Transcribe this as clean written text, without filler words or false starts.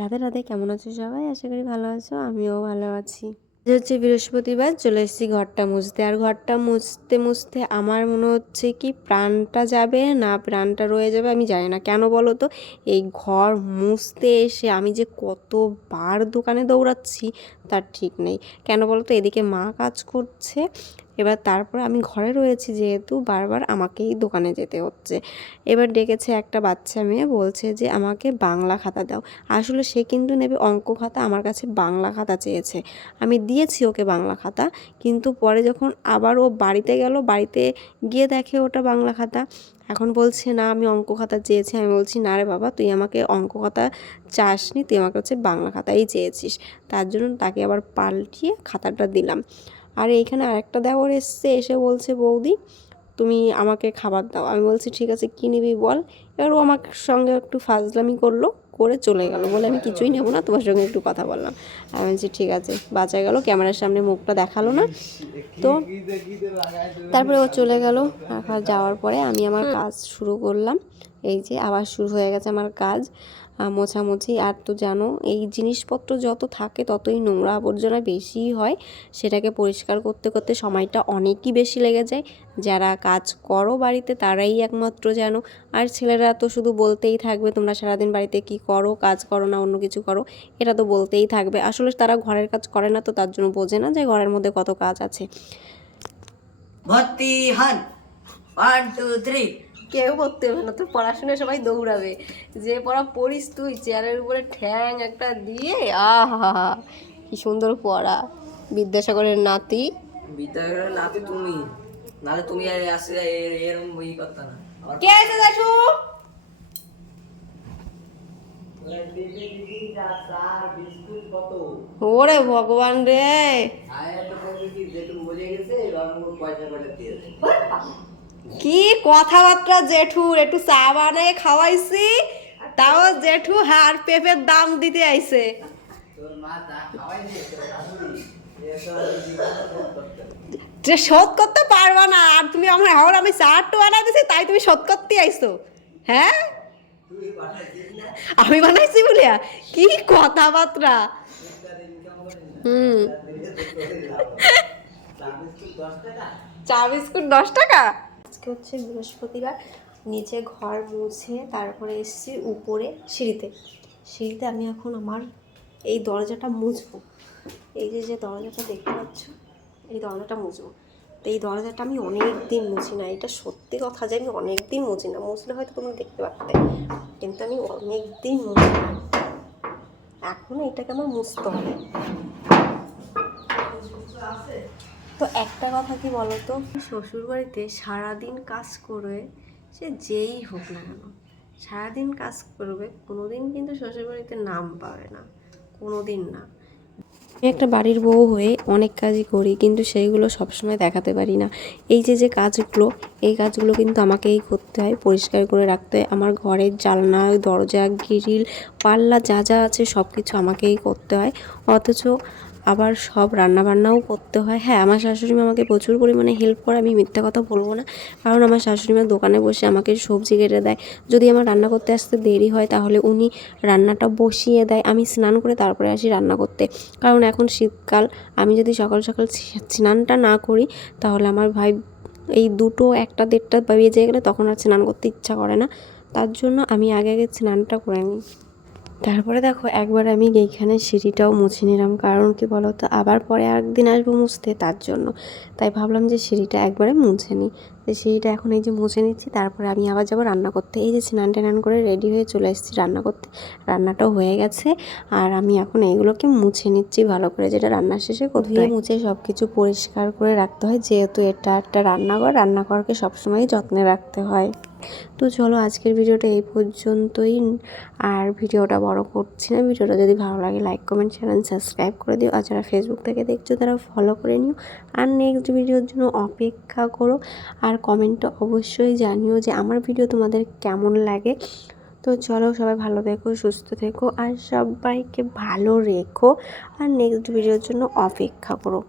রাধে রাধে, কেমন আছো সবাই? আশা করি ভালো আছো, আমিও ভালো আছি। হচ্ছে বৃহস্পতিবার, চলে এসেছি ঘরটা মুছতে। আর ঘরটা মুছতে মুছতে আমার মনে হচ্ছে কি প্রাণটা যাবে না প্রাণটা রয়ে যাবে, আমি জানি না। কেন বলো তো? এই ঘর মুছতে এসে আমি যে কতবার দোকানে দৌড়াচ্ছি তার ঠিক নেই। কেন বলো তো? এদিকে মা কাজ করছে, এবার তারপর আমি ঘরে রয়েছি যেহেতু বারবার আমাকেই দোকানে যেতে হচ্ছে। এবার ডেকেছে একটা বাচ্চা মেয়ে, বলছে যে আমাকে বাংলা খাতা দাও। আসলে সে কিন্তু নেবে অঙ্ক খাতা, আমার কাছে বাংলা খাতা চেয়েছে। আমি দিয়েছি ওকে বাংলা খাতা, কিন্তু পরে যখন আবার ও বাড়িতে গেল, বাড়িতে গিয়ে দেখে ওটা বাংলা খাতা। এখন বলছে না আমি অঙ্ক খাতা চেয়েছি। আমি বলছি না রে বাবা, তুই আমাকে অঙ্ক খাতা চাসনি, তুই আমাকে হচ্ছে বাংলা খাতাই চেয়েছিস। তার জন্য তাকে আবার পাল্টিয়ে খাতাটা দিলাম। আর এইখানে আরেকটা দেওয়ার এসছে, এসে বলছে বৌদি তুমি আমাকে খাবার দাও। আমি বলছি ঠিক আছে, কী নিবি বল। এবার ও আমার সঙ্গে একটু ফাজলামি করলো, করে চলে গেল, বলে আমি কিছুই নেবো না, তোমার সঙ্গে একটু কথা বললাম। আমি বলছি ঠিক আছে, বাঁচা গেল, ক্যামেরার সামনে মুখটা দেখালো না। তো তারপরে ও চলে গেল। এখন যাওয়ার পরে আমি আমার কাজ শুরু করলাম। এই যে আবার শুরু হয়ে গেছে আমার কাজ, মোছামুছি। আর তো জানো এই জিনিসপত্র যত থাকে ততই নোংরা আবর্জনা বেশিই হয়, সেটাকে পরিষ্কার করতে করতে সময়টা অনেকই বেশি লেগে যায়। যারা কাজ করো বাড়িতে তারাই একমাত্র জানো। আর ছেলেরা তো শুধু বলতেই থাকবে তোমরা সারাদিন বাড়িতে কি করো, কাজ করো না অন্য কিছু করো, এটা তো বলতেই থাকবে। আসলে তারা ঘরের কাজ করে না, তো তার জন্য বোঝে না যে ঘরের মধ্যে কত কাজ আছে। ভর্তি হন 1 2 3। কেউ পড়তে হবে না, তোর পড়াশোনায় সবাই দৌড়াবে। যে পড়া পড়িস তুই, চেয়ারের উপরে ঠ্যাং একটা দিয়ে, আহা কি সুন্দর পড়া। বিদ্যাসাগরের নাতি। বিদ্যাসাগরের নাতি তুমি, নালে তুমি আর আসলে এরকম বই করতে না। কে আছে দাশু? ওরে ভগবান রে, কি কথাবার্তা জেঠুর! একটু চা বানিয়ে খাওয়াইছি, তাও জেঠু হার পেঁপের দাম দিতে আইছে। যে শোধ করতে পারবা না, আর তুমি আমার এখন আমি চারটা বানাই দিছি তাই তুমি শোধ করতে আইছো? হ্যাঁ আমি বানাইছি বলিয়া কি কথাবার্তা! চা বিস্কুট 10 টাকা। আজকে হচ্ছে বৃহস্পতিবার, নিচে ঘর মুছে তারপরে এসেছি উপরে সিঁড়িতে আমি এখন আমার এই দরজাটা মুছবো। এই যে দরজাটা দেখতে পাচ্ছ, এই দরজাটা মুছবো। তো এই দরজাটা আমি অনেক দিন মুছি না, এটা সত্যি কথা যে আমি অনেক দিন মুছি না। মুছলে হয়তো তোমরা দেখতে পারতে, কিন্তু আমি অনেক দিন মুছি না। এখন এটাকে আমার মুছতে হবে। তো একটা কথা কি বলতো, শ্বশুরবাড়িতে সারাদিন কাজ করে সে যেই হোক না কেন, সারাদিন কাজ করবে, কোনোদিন কিন্তু শ্বশুরবাড়িতে নাম পাবে না, কোনোদিন না। আমি একটা বাড়ির বউ হয়ে অনেক কাজই করি, কিন্তু সেইগুলো সবসময় দেখাতে পারি না। এই যে কাজগুলো, এই কাজগুলো কিন্তু আমাকেই করতে হয়, পরিষ্কার করে রাখতে হয়। আমার ঘরের জানলা, দরজা, গ্রিল, পাল্লা যা যা আছে সব কিছু আমাকেই করতে হয়। অথচ আবার সব রান্নাবান্নাও করতে হয়। হ্যাঁ, আমার শাশুড়িমা আমাকে প্রচুর পরিমাণে হেল্প করে, আমি মিথ্যা কথা বলবো না। কারণ আমার শাশুড়িমা দোকানে বসে আমাকে সবজি কেটে দেয়। যদি আমার রান্না করতে আসতে দেরি হয় তাহলে উনি রান্নাটা বসিয়ে দেয়, আমি স্নান করে তারপরে আসি রান্না করতে। কারণ এখন শীতকাল, আমি যদি সকাল সকাল স্নানটা না করি তাহলে আমার ভাই এই 2টো 1টা 1:30 বেজে গেলে তখন আর স্নান করতে ইচ্ছা করে না। তার জন্য আমি আগে স্নানটা করে নিই। তারপরে দেখো একবার আমি এইখানে সিঁড়িটাও মুছে নিলাম, কারণ কি বলতো আবার পরে একদিন আসবো মুছতে, তার জন্য। তাই ভাবলাম যে সিঁড়িটা একবারে মুছে নিই। তো সিঁড়িটা এখন এই যে মুছে নিচ্ছি, তারপরে আমি আবার যাবো রান্না করতে। এই যে স্নান টান করে রেডি হয়ে চলে এসেছি রান্না করতে, রান্নাটাও হয়ে গেছে। আর আমি এখন এইগুলোকে মুছে নিচ্ছি ভালো করে, যেটা রান্নার শেষে করতে হয়। মুছে সব কিছু পরিষ্কার করে রাখতে হয়, যেহেতু এটা একটা রান্নাঘর, রান্নাঘরকে সবসময়ই যত্নে রাখতে হয়। তো চলো আজকের ভিডিওটা এই পর্যন্তই, আর ভিডিওটা বড় করছি না। ভিডিওটা যদি ভালো লাগে লাইক কমেন্ট শেয়ার সাবস্ক্রাইব করে দিও, আর যারা ফেসবুক থেকে দেখছো তারা ফলো করে নিও। আর নেক্সট ভিডিওর জন্য অপেক্ষা করো, আর কমেন্টে অবশ্যই জানিও যে আমার ভিডিও তোমাদের কেমন লাগে। তো চলো সবাই ভালো থেকো, সুস্থ থেকো, আর সবাইকে ভালো রেখো, আর নেক্সট ভিডিওর জন্য অপেক্ষা করো।